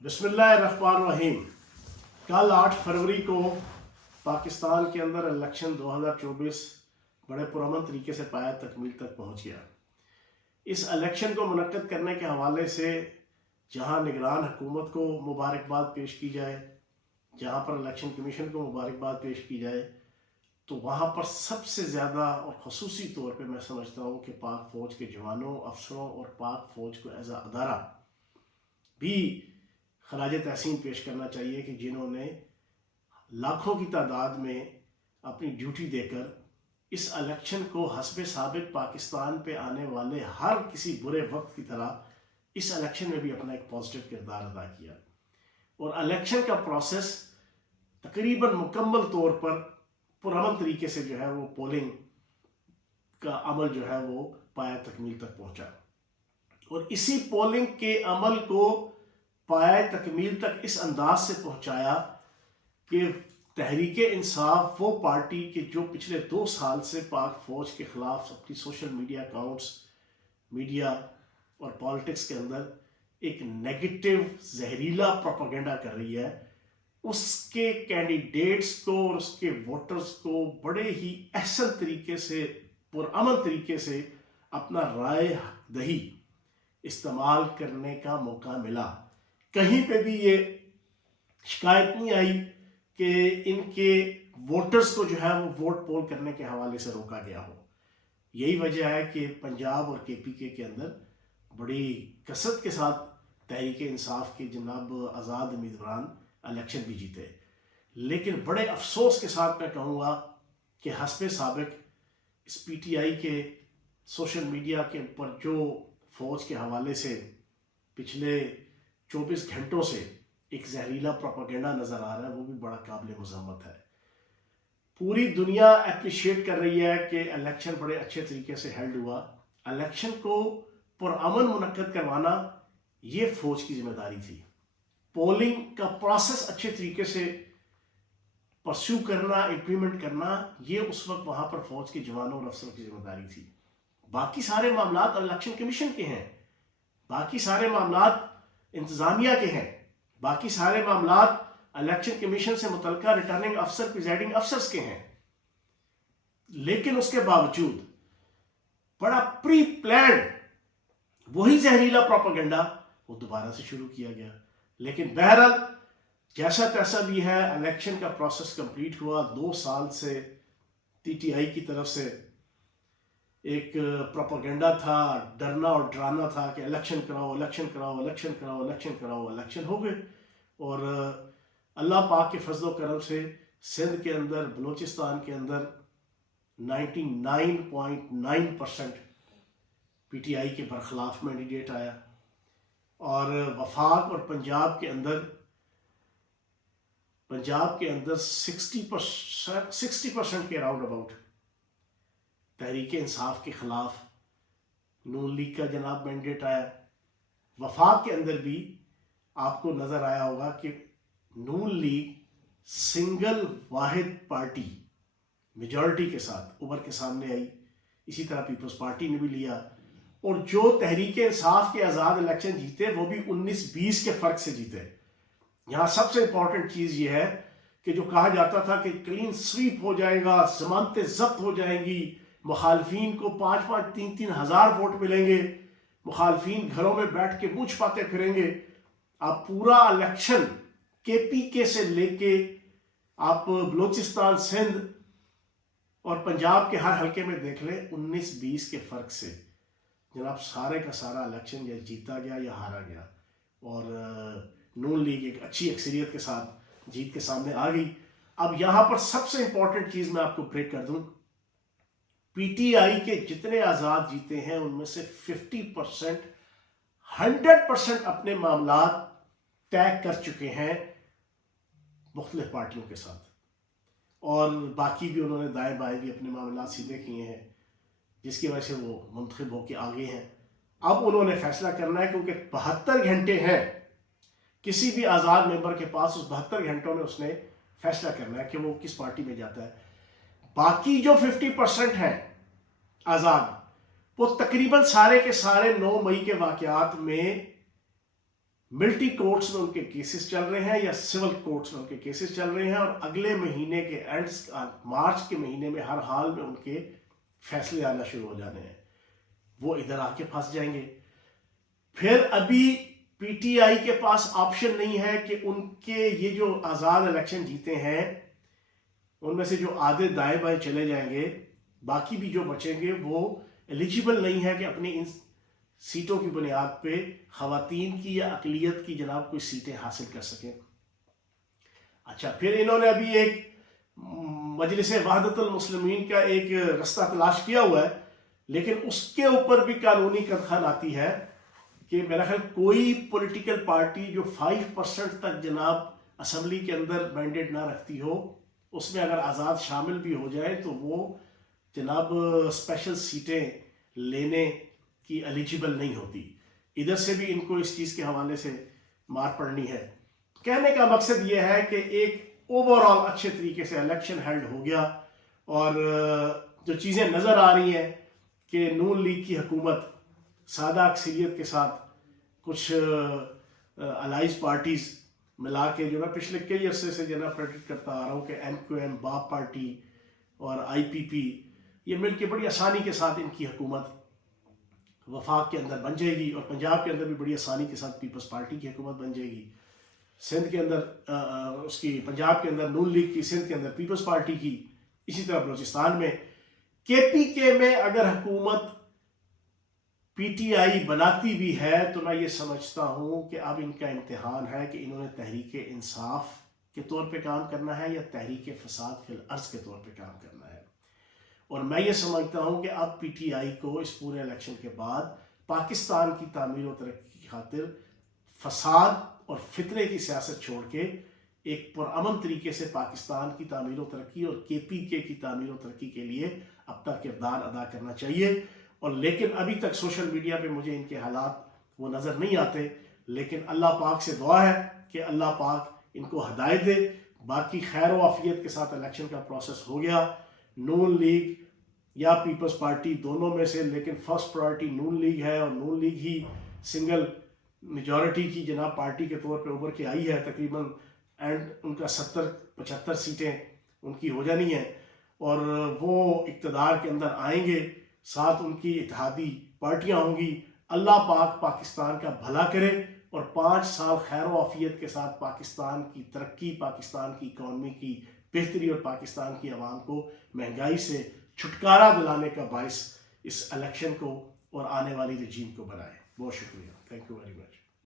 बिस्मिल्लाहिर्रहमानिर्रहीम। कल 8 फरवरी को पाकिस्तान के अंदर इलेक्शन 2024 बड़े पुरअमन तरीके से पाया तकमील तक पहुंच गया। इस इलेक्शन को मुनक्कद करने के हवाले से जहां निगरान हुकूमत को मुबारकबाद पेश की जाए, जहां पर इलेक्शन कमीशन को मुबारकबाद पेश की जाए, तो वहां पर सबसे ज़्यादा और ख़ुसूसी तौर पे मैं समझता हूँ कि पाक फ़ौज के जवानों, अफसरों और पाक फ़ौज को एज अदारा भी खराज तहसीन पेश करना चाहिए कि जिन्होंने लाखों की तादाद में अपनी ड्यूटी देकर इस इलेक्शन को हस्बे साबिक पाकिस्तान पे आने वाले हर किसी बुरे वक्त की तरह इस इलेक्शन में भी अपना एक पॉजिटिव किरदार अदा किया और इलेक्शन का प्रोसेस तकरीबन मुकम्मल तौर पर पुरअमन तरीके से जो है वो पोलिंग का अमल जो है वो पाया तकमील तक पहुंचा और इसी पोलिंग के अमल को पाया तकमील तक इस अंदाज से पहुंचाया कि तहरीक इंसाफ वो पार्टी के जो पिछले 2 साल से पाक फ़ौज के ख़िलाफ़ अपनी सोशल मीडिया अकाउंट्स, मीडिया और पॉलिटिक्स के अंदर एक नेगेटिव जहरीला प्रोपेगेंडा कर रही है, उसके कैंडिडेट्स को और उसके वोटर्स को बड़े ही अहसन तरीके से, पुरअमन तरीके से अपना राय दही इस्तेमाल करने का मौका मिला। कहीं पे भी ये शिकायत नहीं आई कि इनके वोटर्स को जो है वो वोट पोल करने के हवाले से रोका गया हो। यही वजह है कि पंजाब और KPK के अंदर बड़ी कसरत के साथ तहरीक इंसाफ के जनाब आज़ाद उम्मीदवार इलेक्शन भी जीते, लेकिन बड़े अफसोस के साथ मैं कहूँगा कि हस्बे साबिक इस PTI के सोशल मीडिया के ऊपर जो फ़ौज के हवाले से पिछले 24 घंटों से एक जहरीला प्रोपेगेंडा नज़र आ रहा है, वो भी बड़ा काबिल मज़म्मत है। पूरी दुनिया अप्रिशिएट कर रही है कि इलेक्शन बड़े अच्छे तरीके से हेल्ड हुआ। इलेक्शन को पुरअमन मुनक्कद करवाना ये फ़ौज की जिम्मेदारी थी। पोलिंग का प्रोसेस अच्छे तरीके से परस्यू करना, इम्प्लीमेंट करना, ये उस वक्त वहाँ पर फ़ौज के जवानों और अफसरों की जिम्मेदारी थी। बाकी सारे मामलात इलेक्शन कमीशन के हैं, बाकी सारे मामलात इंतज़ामिया के हैं, बाकी सारे मामलात इलेक्शन कमीशन से मुतल्लिका रिटर्निंग अफसर, प्रिजाइडिंग अफसर्स के हैं। लेकिन उसके बावजूद बड़ा प्री प्लान्ड वही जहरीला प्रोपेगेंडा वो दोबारा से शुरू किया गया। लेकिन बहरहाल जैसा तैसा भी है, इलेक्शन का प्रोसेस कंप्लीट हुआ। 2 साल से PTI की तरफ से एक प्रोपेगेंडा था, डरना और डराना था कि इलेक्शन कराओ, इलेक्शन कराओ, इलेक्शन कराओ, इलेक्शन कराओ। इलेक्शन हो गए और अल्लाह पाक के फजल करम से सिंध के अंदर, बलूचिस्तान के अंदर 99.9% PTI के बरखिलाफ मैंडेट आया और वफाक और पंजाब के अंदर 60% के राउंड अबाउट तहरीक इंसाफ के खिलाफ नून लीग का जनाब मैंडेट आया। वफाक के अंदर भी आपको नजर आया होगा कि नून लीग सिंगल वाहिद पार्टी मेजॉरिटी के साथ उभर के सामने आई। इसी तरह पीपल्स पार्टी ने भी लिया और जो तहरीक इंसाफ के आज़ाद इलेक्शन जीते वो भी 19-20 के फर्क से जीते। यहाँ सबसे इंपॉर्टेंट चीज़ ये है कि जो कहा जाता था कि क्लीन स्वीप हो जाएगा, जमानतें जब्त हो जाएंगी, मुखालफीन को 5-5, 3-3 हज़ार वोट मिलेंगे, मुखालफीन घरों में बैठ के मुँह छिपाते फिरेंगे। आप पूरा इलेक्शन KPK से लेके आप बलूचिस्तान, सिंध और पंजाब के हर हलके में देख लें, 19-20 के फर्क से जनाब सारे का सारा इलेक्शन या जीता गया या हारा गया और नून लीग एक अच्छी अक्सरियत के साथ जीत के सामने आ गई। अब यहाँ पर सबसे इंपॉर्टेंट चीज़ मैं आपको ब्रेक कर दूं, PTI के जितने आज़ाद जीते हैं उनमें से 50% 100% अपने मामलात तय कर चुके हैं मुख्तलिफ पार्टियों के साथ और बाकी भी उन्होंने दाएं बाएं भी अपने मामलात सीधे किए हैं, जिसकी वजह से वो मुंतखब होकर आगे हैं। अब उन्होंने फैसला करना है क्योंकि 72 घंटे हैं किसी भी आज़ाद मेंबर के पास। उस 72 घंटों में उसने फैसला करना है कि वो किस पार्टी में जाता है। बाकी जो 50% हैं आज़ाद, वो तकरीबन सारे के सारे 9 मई के वाक़यात में ملٹی کورٹس میں ان کے کیسز چل رہے ہیں یا سول کورٹس میں ان کے کیسز چل رہے ہیں، اور اگلے مہینے کے مارچ کے مہینے میں ہر حال میں ان کے فیصلے آنا شروع ہو جانے ہیں، وہ ادھر آ کے پھنس جائیں گے۔ پھر ابھی پی ٹی آئی کے پاس آپشن نہیں ہے کہ ان کے یہ جو آزاد الیکشن جیتے ہیں ان میں سے جو آدھے دائیں بائیں چلے جائیں گے، باقی بھی جو بچیں گے وہ ایلیجیبل نہیں ہے کہ اپنی ان سیٹوں کی بنیاد پہ خواتین کی یا اقلیت کی جناب کوئی سیٹیں حاصل کر سکیں۔ اچھا، پھر انہوں نے ابھی ایک مجلس وحدت المسلمین کا ایک رستہ تلاش کیا ہوا ہے، لیکن اس کے اوپر بھی قانونی قدغن آتی ہے کہ میرا خیال کوئی پولیٹیکل پارٹی جو 5% تک جناب اسمبلی کے اندر مینڈیٹ نہ رکھتی ہو، اس میں اگر آزاد شامل بھی ہو جائے تو وہ جناب اسپیشل سیٹیں لینے کی ایلیجیبل نہیں ہوتی۔ ادھر سے بھی ان کو اس چیز کے حوالے سے مار پڑنی ہے۔ کہنے کا مقصد یہ ہے کہ ایک اوور آل اچھے طریقے سے الیکشن ہیلڈ ہو گیا، اور جو چیزیں نظر آ رہی ہیں کہ نون لیگ کی حکومت سادہ اکثریت کے ساتھ کچھ الائز پارٹیز ملا کے، جو میں پچھلے کئی عرصے سے جناب پریڈکٹ کرتا آ رہا ہوں کہ ایم کیو ایم، باپ پارٹی اور آئی پی پی، یہ مل کے بڑی آسانی کے ساتھ ان کی حکومت وفاق کے اندر بن جائے گی، اور پنجاب کے اندر بھی بڑی آسانی کے ساتھ پیپلز پارٹی کی حکومت بن جائے گی، سندھ کے اندر اس کی پنجاب کے اندر نون لیگ کی، سندھ کے اندر پیپلز پارٹی کی، اسی طرح بلوچستان میں کے پی کے میں اگر حکومت پی ٹی آئی بناتی بھی ہے تو میں یہ سمجھتا ہوں کہ اب ان کا امتحان ہے کہ انہوں نے تحریک انصاف کے طور پہ کام کرنا ہے یا تحریک فساد فی الارض کے طور پہ کام کرنا ہے۔ اور میں یہ سمجھتا ہوں کہ اب پی ٹی آئی کو اس پورے الیکشن کے بعد پاکستان کی تعمیر و ترقی کی خاطر فساد اور فتنے کی سیاست چھوڑ کے ایک پرامن طریقے سے پاکستان کی تعمیر و ترقی اور کے پی کے کی تعمیر و ترقی کے لیے اپنا کردار ادا کرنا چاہیے۔ اور لیکن ابھی تک سوشل میڈیا پہ مجھے ان کے حالات وہ نظر نہیں آتے، لیکن اللہ پاک سے دعا ہے کہ اللہ پاک ان کو ہدایت دے۔ باقی خیر و عافیت کے ساتھ الیکشن کا پروسیس ہو گیا، نون لیگ یا پیپلز پارٹی دونوں میں سے، لیکن فرسٹ پرائرٹی نون لیگ ہے، اور نون لیگ ہی سنگل میجورٹی کی جناب پارٹی کے طور پہ ابھر کے آئی ہے، تقریباً اینڈ ان کا 70-75 سیٹیں ان کی ہو جانی ہیں، اور وہ اقتدار کے اندر آئیں گے، ساتھ ان کی اتحادی پارٹیاں ہوں گی۔ اللہ پاک پاکستان کا بھلا کرے اور 5 سال خیر و عافیت کے ساتھ پاکستان کی ترقی، پاکستان کی اکانومی کی بہتری اور پاکستان کی عوام کو مہنگائی سے چھٹکارا دلانے کا باعث اس الیکشن کو اور آنے والی رجیم کو بنائے۔ بہت شکریہ، تھینک یو ویری مچ۔